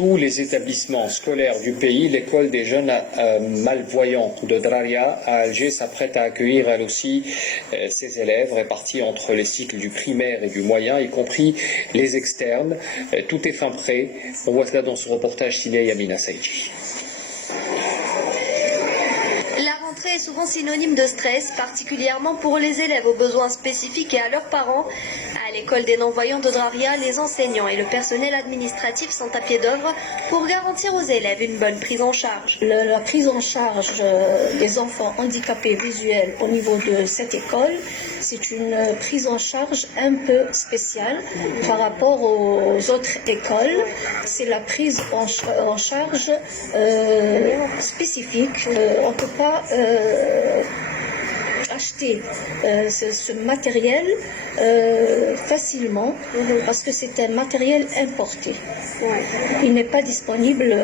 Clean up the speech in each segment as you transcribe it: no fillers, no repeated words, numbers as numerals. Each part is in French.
Tous les établissements scolaires du pays, l'école des jeunes malvoyants de Draria à Alger s'apprête à accueillir elle aussi ses élèves répartis entre les cycles du primaire et du moyen, y compris les externes. Tout est fin prêt. On voit cela dans ce reportage signé Yamina Saïdji. La rentrée est souvent synonyme de stress, particulièrement pour les élèves aux besoins spécifiques et à leurs parents. À l'école des non-voyants de Draria, les enseignants et le personnel administratif sont à pied d'œuvre pour garantir aux élèves une bonne prise en charge. La prise en charge des enfants handicapés visuels au niveau de cette école, c'est une prise en charge un peu spéciale par rapport aux autres écoles. C'est la prise en charge spécifique. On ne peut pas acheter ce matériel facilement parce que c'est un matériel importé. Il n'est pas disponible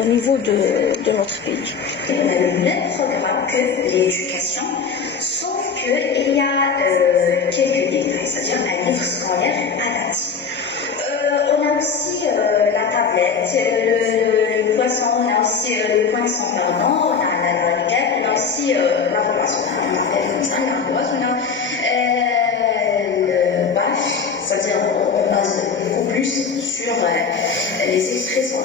au niveau de notre pays. On a le même programme que l'éducation, sauf qu'il y a quelques détails, c'est-à-dire un livre scolaire adapté. On a aussi la tablette, le poisson, on a aussi le poisson pardon, on a la rivière, on a aussi la poisson, on appelle comme ça, la poisson, on a le baf, c'est-à-dire on base beaucoup plus sur les expressions.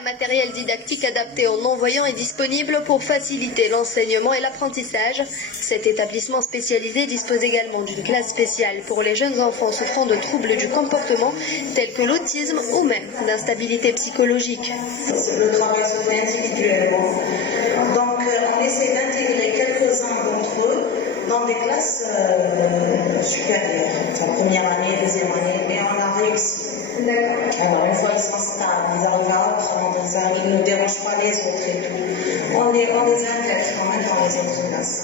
Un matériel didactique adapté aux non-voyants est disponible pour faciliter l'enseignement et l'apprentissage. Cet établissement spécialisé dispose également d'une classe spéciale pour les jeunes enfants souffrant de troubles du comportement tels que l'autisme ou même d'instabilité psychologique. Le travail se fait individuellement. Donc on essaie d'intégrer quelques-uns d'entre eux dans des classes supérieures, en première année, deuxième année, mais on a réussi. Alors une fois ils sont stables, ils arrivent à apprendre, ils ne dérangent pas les autres et tout. On les intègre quand même dans les autres classes.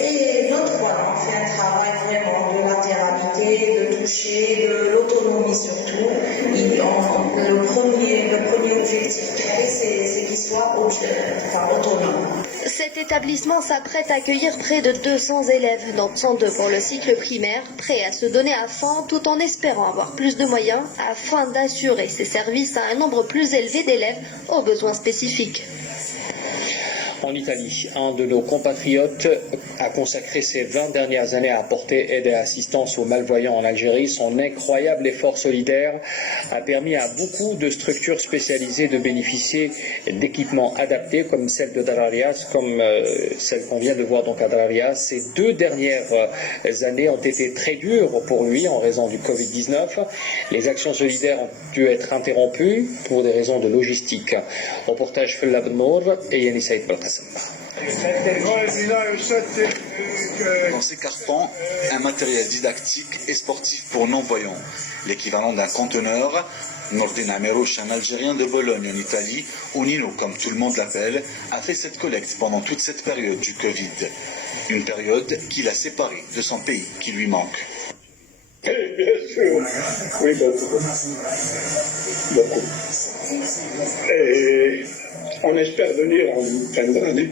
Et l'autre, voilà, on fait un travail vraiment de latéralité, de toucher, de l'autonomie surtout. Le premier objectif, c'est qu'ils soient autonomes. Cet établissement s'apprête à accueillir près de 200 élèves, dont 102 pour le cycle primaire, prêts à se donner à fond tout en espérant avoir plus de moyens afin d'assurer ces services à un nombre plus élevé d'élèves aux besoins spécifiques. En Italie, un de nos compatriotes a consacré ses 20 dernières années à apporter aide et assistance aux malvoyants en Algérie. Son incroyable effort solidaire a permis à beaucoup de structures spécialisées de bénéficier d'équipements adaptés comme celle de Drarias, comme celle qu'on vient de voir donc à Drarias. Ces 2 dernières années ont été très dures pour lui en raison du Covid-19. Les actions solidaires ont dû être interrompues pour des raisons de logistique. Reportage Fella Benour et Yannis Saïd Balkhassamba. Dans ces cartons, un matériel didactique et sportif pour non-voyants, l'équivalent d'un conteneur. Nordin Amerouche, un Algérien de Bologne en Italie, ou Nino comme tout le monde l'appelle, a fait cette collecte pendant toute cette période du Covid. Une période qui l'a séparé de son pays qui lui manque. Bien sûr, oui, beaucoup. Et on espère venir en fin d'année.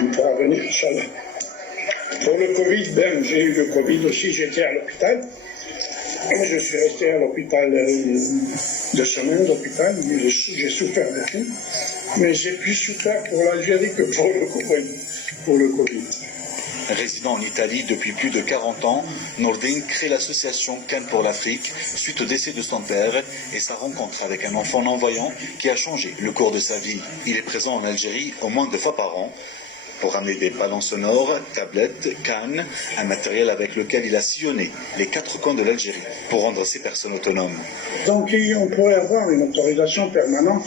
On pourra venir, Inch'Allah. Pour le Covid, j'ai eu le Covid aussi, j'étais à l'hôpital. Je suis resté à l'hôpital 2 semaines d'hôpital, j'ai souffert beaucoup. Mais j'ai plus souffert pour l'Algérie que pour le Covid. Résident en Italie depuis plus de 40 ans, Nordin crée l'association Cannes pour l'Afrique suite au décès de son père et sa rencontre avec un enfant non-voyant qui a changé le cours de sa vie. Il est présent en Algérie au moins 2 fois par an pour ramener des ballons sonores, tablettes, cannes, un matériel avec lequel il a sillonné les 4 coins de l'Algérie pour rendre ces personnes autonomes. Donc on pourrait avoir une autorisation permanente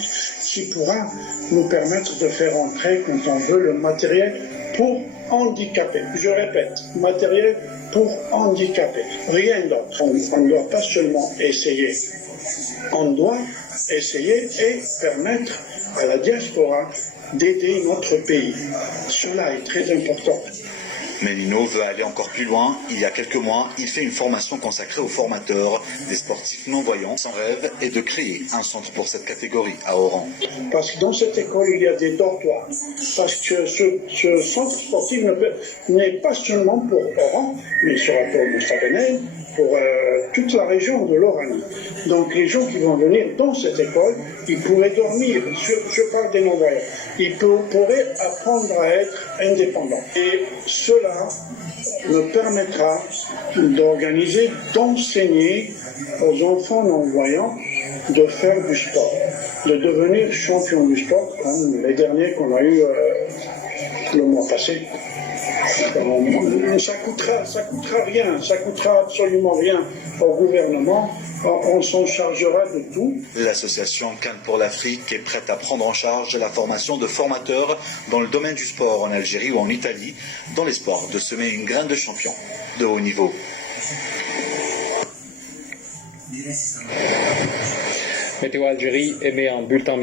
qui pourra nous permettre de faire entrer, quand on veut, le matériel pour handicapés. Je répète, matériel pour handicapés. Rien d'autre. On ne doit pas seulement essayer. On doit essayer et permettre à la diaspora d'aider notre pays. Cela est très important. Mais Nino veut aller encore plus loin. Il y a quelques mois, il fait une formation consacrée aux formateurs des sportifs non-voyants. Son rêve est de créer un centre pour cette catégorie à Oran. Parce que dans cette école, il y a des dortoirs. Parce que ce centre sportif n'est pas seulement pour Oran, mais sera pour Mostaganem, pour toute la région de l'Oranie. Donc les gens qui vont venir dans cette école, ils pourraient dormir, je parle des non-voyants, ils pourraient apprendre à être indépendants. Et cela nous permettra d'organiser, d'enseigner aux enfants non-voyants de faire du sport, de devenir champion du sport, comme les derniers qu'on a eu le mois passé. Ça coûtera rien, ça coûtera absolument rien au gouvernement. On s'en chargera de tout. L'association Cannes pour l'Afrique est prête à prendre en charge la formation de formateurs dans le domaine du sport en Algérie ou en Italie, dans l'espoir de semer une graine de champion de haut niveau. Météo Algérie émet un bulletin